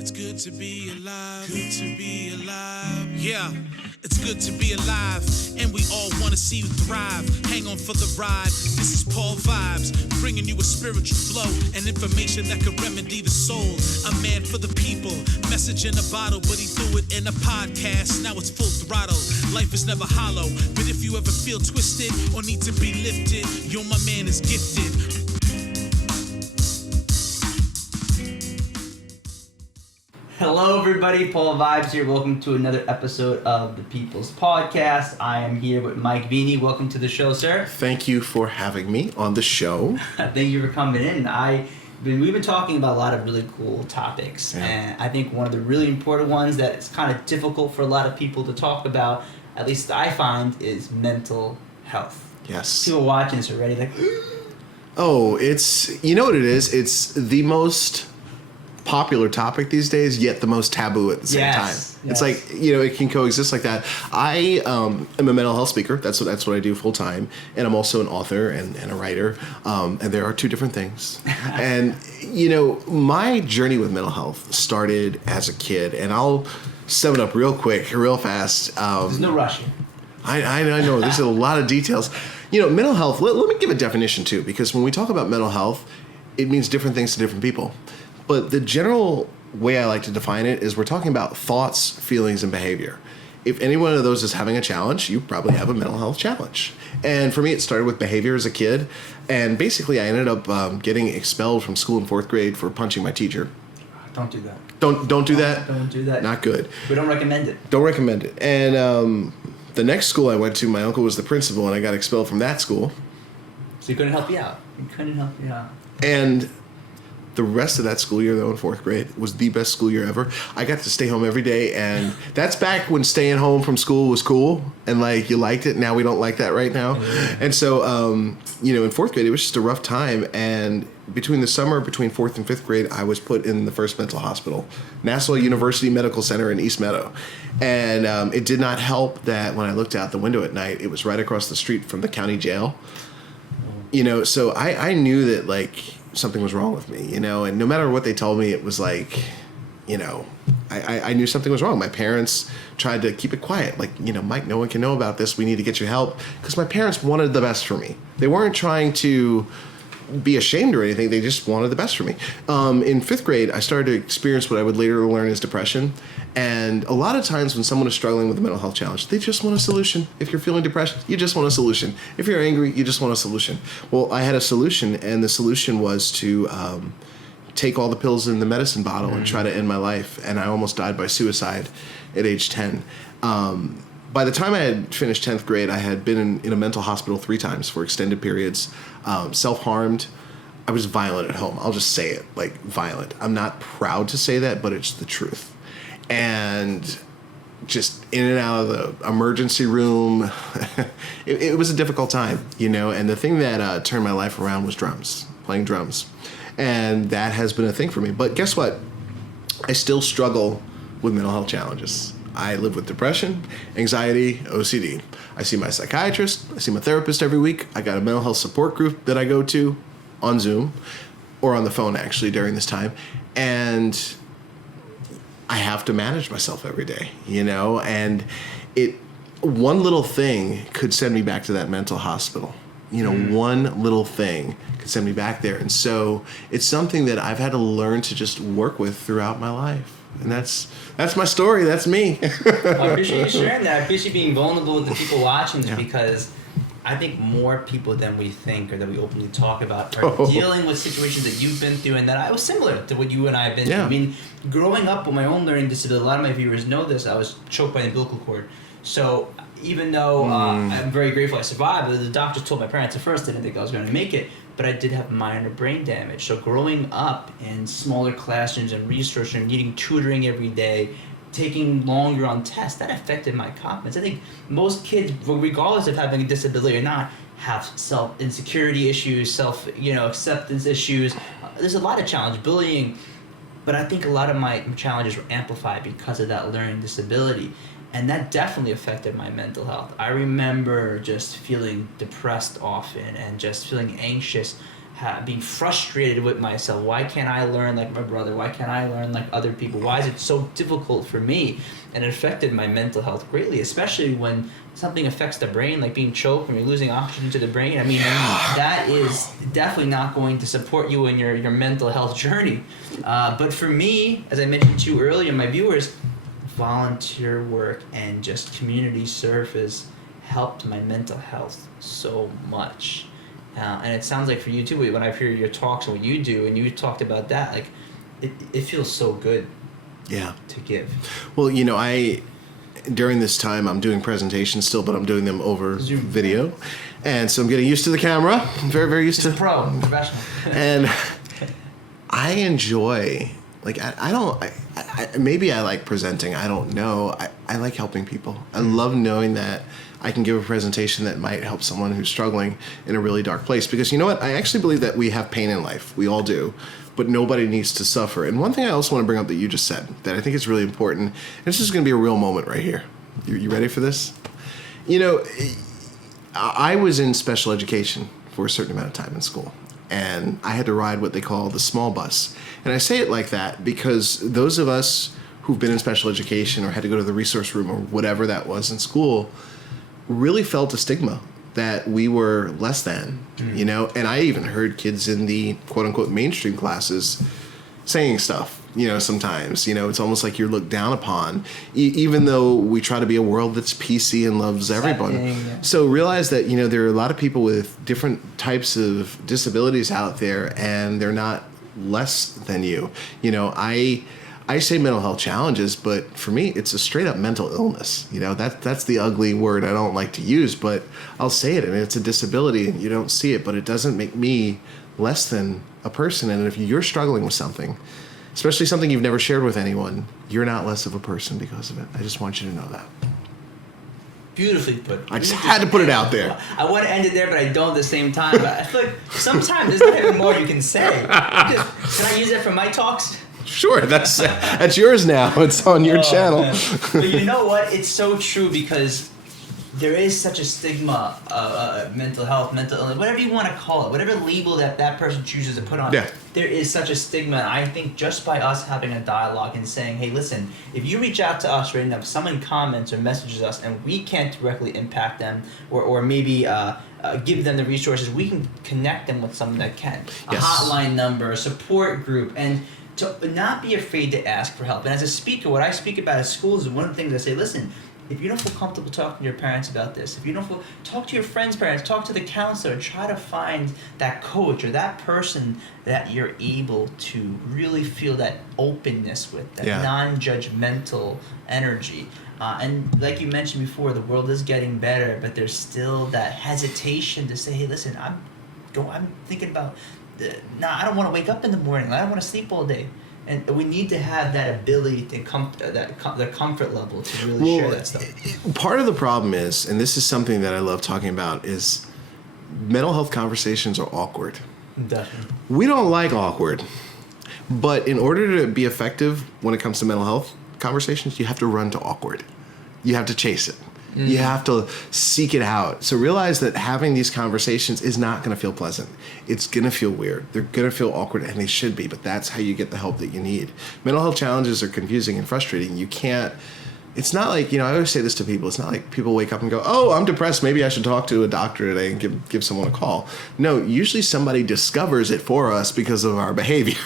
It's good to be alive, good to be alive. Yeah, it's good to be alive, and we all want to see you thrive. Hang on for the ride. This is Paul Vibes, bringing you a spiritual flow and information that can remedy the soul. A man for the people, message in a bottle, but he threw it in a podcast. Now it's full throttle. Life is never hollow, but if you ever feel twisted or need to be lifted, yo, my man is gifted. Hello everybody, Paul Vibes here. Welcome to another episode of the People's Podcast. I am here with Mike Veny. Welcome to the show, sir. Thank you for having me on the show. Thank you for coming in. We've been talking about a lot of really cool topics, and I think one of the really important ones that is kind of difficult for a lot of people to talk about, at least I find, is mental health. Yes. People watching this already like, oh, you know what it is? It's the most popular topic these days, yet the most taboo at the same time. It's like, it can coexist like that. I am a mental health speaker. That's what I do full time. And I'm also an author and a writer. And there are two different things. And, my journey with mental health started as a kid. And I'll sum it up real quick, real fast. There's no rushing. I know. There's a lot of details. Mental health, let me give a definition too, because when we talk about mental health, it means different things to different people. But the general way I like to define it is we're talking about thoughts, feelings, and behavior. If any one of those is having a challenge, you probably have a mental health challenge. And for me, it started with behavior as a kid. And basically, I ended up getting expelled from school in 4th grade for punching my teacher. Don't do that. Don't do that? Don't do that. Not good. We don't recommend it. Don't recommend it. And the next school I went to, my uncle was the principal, and I got expelled from that school. So he couldn't help you out. And the rest of that school year, though, in 4th grade, was the best school year ever. I got to stay home every day, and that's back when staying home from school was cool, and, you liked it. Now we don't like that right now. Mm-hmm. And so, in 4th grade, it was just a rough time, and between 4th and 5th grade, I was put in the first mental hospital, Nassau University Medical Center in East Meadow. And it did not help that when I looked out the window at night, it was right across the street from the county jail. So I knew that, something was wrong with me, and no matter what they told me, it was I knew something was wrong. My parents tried to keep it quiet. Mike, no one can know about this. We need to get you help. Because my parents wanted the best for me. They weren't trying to be ashamed or anything. They just wanted the best for me. In 5th grade, I started to experience what I would later learn as depression. And a lot of times when someone is struggling with a mental health challenge, they just want a solution. If you're feeling depressed, you just want a solution. If you're angry, you just want a solution. Well, I had a solution, and the solution was to take all the pills in the medicine bottle and try to end my life. And I almost died by suicide at age 10. By the time I had finished 10th grade, I had been in a mental hospital 3 times for extended periods, self-harmed. I was violent at home. I'll just say it, violent. I'm not proud to say that, but it's the truth. And just in and out of the emergency room, it was a difficult time, and the thing that turned my life around was playing drums. And that has been a thing for me. But guess what? I still struggle with mental health challenges. I live with depression, anxiety, OCD. I see my psychiatrist. I see my therapist every week. I got a mental health support group that I go to on Zoom or on the phone, actually, during this time. And I have to manage myself every day, and one little thing could send me back to that mental hospital. One little thing could send me back there. And so it's something that I've had to learn to just work with throughout my life. And that's my story. That's me. I appreciate you sharing that. I appreciate being vulnerable with the people watching this because I think more people than we think or that we openly talk about are dealing with situations that you've been through and that I was similar to what you and I have been through. I mean, growing up with my own learning disability, a lot of my viewers know this, I was choked by the umbilical cord. So even though I'm very grateful I survived, the doctors told my parents at first they didn't think I was going to make it, but I did have minor brain damage. So growing up in smaller classrooms and research and needing tutoring every day, taking longer on tests, that affected my confidence. I think most kids, regardless of having a disability or not, have self-insecurity issues, acceptance issues. There's a lot of challenge, bullying, but I think a lot of my challenges were amplified because of that learning disability. And that definitely affected my mental health. I remember just feeling depressed often and just feeling anxious, being frustrated with myself. Why can't I learn like my brother? Why can't I learn like other people? Why is it so difficult for me? And it affected my mental health greatly, especially when something affects the brain, like being choked and you're losing oxygen to the brain. I mean, that is definitely not going to support you in your mental health journey. But for me, as I mentioned to you earlier, my viewers, volunteer work and just community service helped my mental health so much. And it sounds like for you too, when I hear your talks and what you do, and you talked about that, like it feels so good. Yeah. To give. Well, during this time, I'm doing presentations still, but I'm doing them over Zoom video, and so I'm getting used to the camera. I'm very, very used to. Professional. And I enjoy. Like maybe I like presenting. I don't know. I like helping people. I love knowing that I can give a presentation that might help someone who's struggling in a really dark place. Because you know what? I actually believe that we have pain in life. We all do. But nobody needs to suffer. And one thing I also want to bring up that you just said that I think is really important, and this is going to be a real moment right here. You ready for this? I was in special education for a certain amount of time in school. And I had to ride what they call the small bus. And I say it like that because those of us who've been in special education or had to go to the resource room or whatever that was in school really felt a stigma that we were less than, and I even heard kids in the quote unquote mainstream classes saying stuff, sometimes, it's almost like you're looked down upon, even though we try to be a world that's PC and loves everyone. Yeah. So realize that, there are a lot of people with different types of disabilities out there and they're not less than you. I say mental health challenges, but for me, it's a straight up mental illness. That's the ugly word I don't like to use, but I'll say it. I mean, it's a disability and you don't see it, but it doesn't make me less than a person. And if you're struggling with something, especially something you've never shared with anyone, you're not less of a person because of it. I just want you to know that. Beautifully put. I just had to put it out there. I want to end it there, but I don't at the same time. But I feel like sometimes there's not even more you can say. Can I use that for my talks? Sure, that's yours now. It's on your channel. But you know what? It's so true because there is such a stigma of mental health, mental illness, whatever you want to call it, whatever label that person chooses to put on it. There is such a stigma. And I think just by us having a dialogue and saying, hey, listen, if you reach out to us right now, if someone comments or messages us and we can't directly impact them or maybe give them the resources, we can connect them with someone that can. A hotline number, a support group, and to not be afraid to ask for help. And as a speaker, what I speak about at schools is one of the things I say, listen, if you don't feel comfortable talking to your parents about this, if you don't feel, talk to your friends' parents, talk to the counselor, try to find that coach or that person that you're able to really feel that openness with, that non-judgmental energy. And like you mentioned before, the world is getting better, but there's still that hesitation to say, hey, listen, I'm thinking about, I don't want to wake up in the morning. I don't want to sleep all day. And we need to have that ability to the comfort level to really share that stuff. Part of the problem is, and this is something that I love talking about, is mental health conversations are awkward. Definitely. We don't like awkward. But in order to be effective when it comes to mental health conversations, you have to run to awkward. You have to chase it. Mm-hmm. You have to seek it out. So realize that having these conversations is not going to feel pleasant. It's going to feel weird. They're going to feel awkward, and they should be, but that's how you get the help that you need. Mental health challenges are confusing and frustrating. You can't, it's not like, I always say this to people, it's not like people wake up and go, oh, I'm depressed, maybe I should talk to a doctor today and give someone a call. No, usually somebody discovers it for us because of our behavior,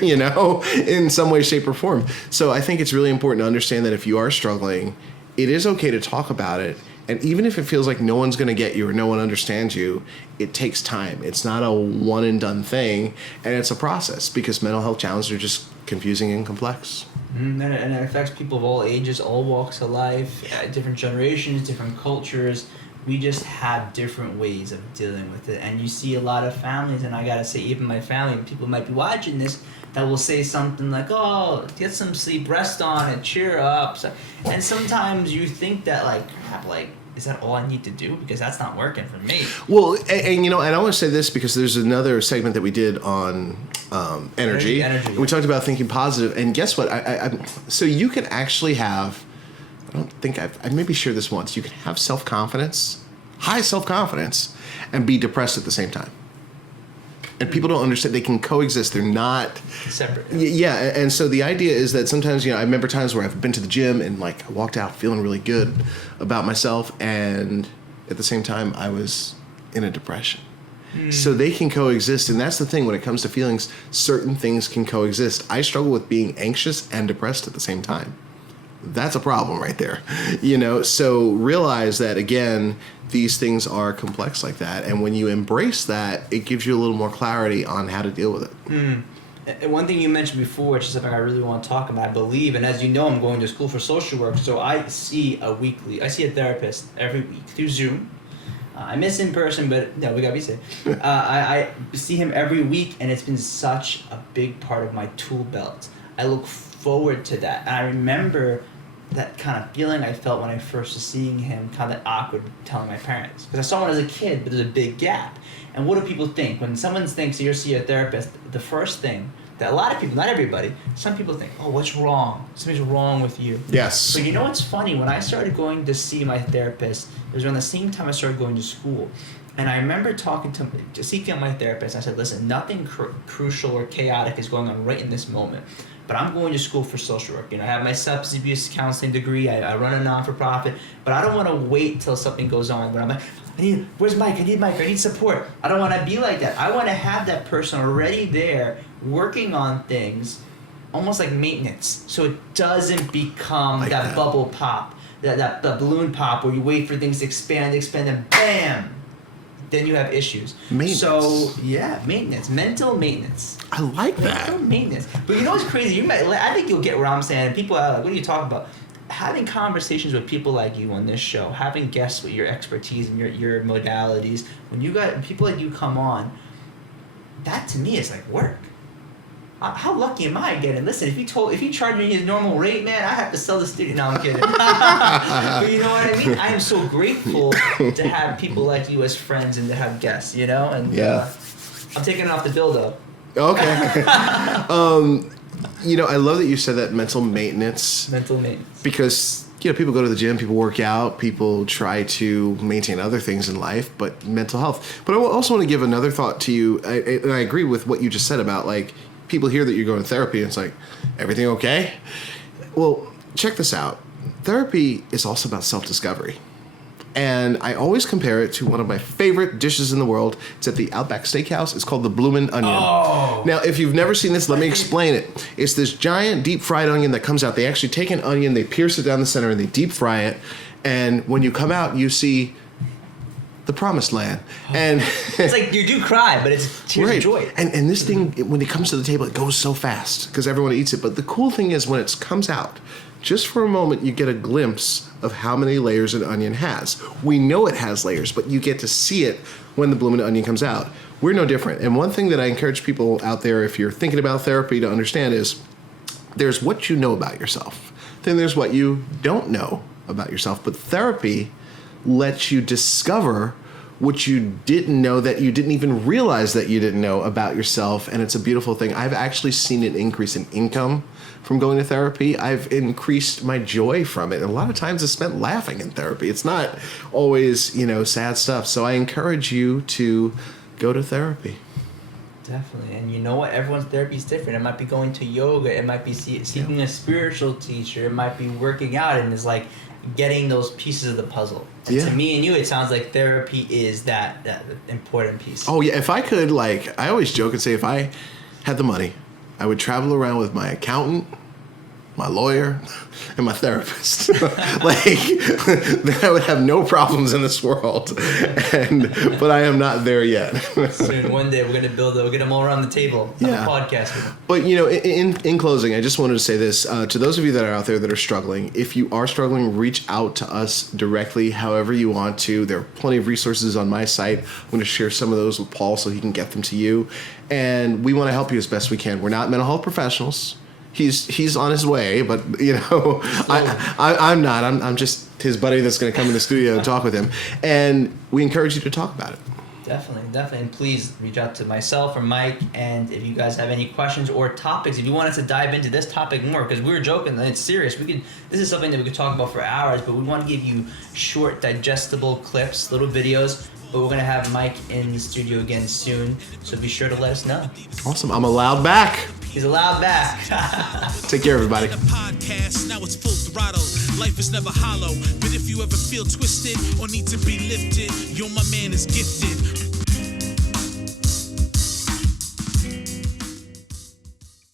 in some way, shape, or form. So I think it's really important to understand that if you are struggling, it is okay to talk about it. And even if it feels like no one's going to get you or no one understands you, it takes time. It's not a one and done thing. And it's a process because mental health challenges are just confusing and complex. And it affects people of all ages, all walks of life, different generations, different cultures. We just have different ways of dealing with it. And you see a lot of families, and I got to say, even my family, people might be watching this, that will say something like, oh, get some sleep, rest on it, cheer up. And sometimes you think that, crap, is that all I need to do? Because that's not working for me. Well, and I want to say this because there's another segment that we did on energy. And we talked about thinking positive. And guess what? So you can actually have, I don't think I've maybe shared this once, you can have self-confidence, high self-confidence, and be depressed at the same time. And people don't understand they can coexist. They're not separate. Yeah, and so the idea is that sometimes, I remember times where I've been to the gym and like I walked out feeling really good about myself, and at the same time I was in a depression. So they can coexist, and that's the thing when it comes to feelings. Certain things can coexist. I struggle with being anxious and depressed at the same time. That's a problem right there. So realize that, again, these things are complex like that, and when you embrace that, it gives you a little more clarity on how to deal with it. One thing you mentioned before, which is something I really want to talk about, I believe, and as you know, I'm going to school for social work, so I see a therapist every week through Zoom. I miss in person, but no, we gotta be safe. I see him every week, and it's been such a big part of my tool belt. I look forward to that, and I remember that kind of feeling I felt when I first was seeing him, kind of awkward telling my parents. Because I saw him as a kid, but there's a big gap. And what do people think? When someone thinks you're seeing a therapist, the first thing that a lot of people, not everybody, some people think, oh, what's wrong? Something's wrong with you. Yes. But what's funny? When I started going to see my therapist, it was around the same time I started going to school. And I remember seeking out my therapist. I said, listen, nothing crucial or chaotic is going on right in this moment. But I'm going to school for social work. I have my substance abuse counseling degree. I run a non-for-profit. But I don't want to wait till something goes on. When I'm like, where's Mike? I need Mike. I need support. I don't want to be like that. I want to have that person already there working on things, almost like maintenance. So it doesn't become like that bubble pop, that balloon pop where you wait for things to expand, and bam! Then you have issues. Maintenance. So, maintenance. Mental maintenance. I like that. Mental maintenance. But what's crazy? I think you'll get what I'm saying. People are like, what are you talking about? Having conversations with people like you on this show, having guests with your expertise and your modalities, when people like you come on, that to me is like work. How lucky am I getting? Listen, if you charge me his normal rate, man, I have to sell the studio. No, I'm kidding. But you know what I mean? I am so grateful to have people like you as friends and to have guests, And I'm taking it off the bill, though. Okay. I love that you said that mental maintenance. Mental maintenance. Because, people go to the gym, people work out, people try to maintain other things in life, but mental health. But I also want to give another thought to you, and I agree with what you just said about, like, people hear that you're going to therapy and it's like, everything okay? Well, check this out. Therapy is also about self-discovery. And I always compare it to one of my favorite dishes in the world. It's at the Outback Steakhouse. It's called the Bloomin' Onion. Oh. Now, if you've never seen this, let me explain it. It's this giant deep fried onion that comes out. They actually take an onion, they pierce it down the center, and they deep fry it. And when you come out, you see the promised land. And it's like you do cry, but it's tears of joy. And this thing, when it comes to the table, it goes so fast because everyone eats it. But the cool thing is when it comes out, just for a moment, you get a glimpse of how many layers an onion has. We know it has layers, but you get to see it when the Bloomin' Onion comes out. We're no different. And one thing that I encourage people out there, if you're thinking about therapy, to understand is there's what you know about yourself. Then there's what you don't know about yourself. But therapy lets you discover what you didn't know, that you didn't even realize that you didn't know about yourself. And it's a beautiful thing. I've actually seen an increase in income from going to therapy. I've increased my joy from it. And a lot of times it's spent laughing in therapy. It's not always, sad stuff. So I encourage you to go to therapy. Definitely. And you know what? Everyone's therapy is different. It might be going to yoga. It might be seeking a spiritual teacher. It might be working out. And it's like getting those pieces of the puzzle. And to me and you, it sounds like therapy is that important piece. Oh, yeah. If I could, I always joke and say if I had the money, I would travel around with my accountant, my lawyer, and my therapist. Then I would have no problems in this world. But I am not there yet. Soon, one day, we're going to we'll get them all around the table on a podcast with them. But, in closing, I just wanted to say this. To those of you that are out there that are struggling, if you are struggling, reach out to us directly however you want to. There are plenty of resources on my site. I'm going to share some of those with Paul so he can get them to you. And we want to help you as best we can. We're not mental health professionals. He's on his way, but I'm not. I'm just his buddy that's going to come in the studio and talk with him. And we encourage you to talk about it. Definitely. And please reach out to myself or Mike. And if you guys have any questions or topics, if you want us to dive into this topic more, because we were joking, it's serious. This is something that we could talk about for hours, but we want to give you short, digestible clips, little videos. but we're gonna have Mike in the studio again soon, so be sure to let us know. Awesome. I'm allowed back. He's allowed back. Take care, everybody. Podcast, now it's full throttle. Life is never hollow, but if you ever feel twisted or need to be lifted, yo, my man is gifted.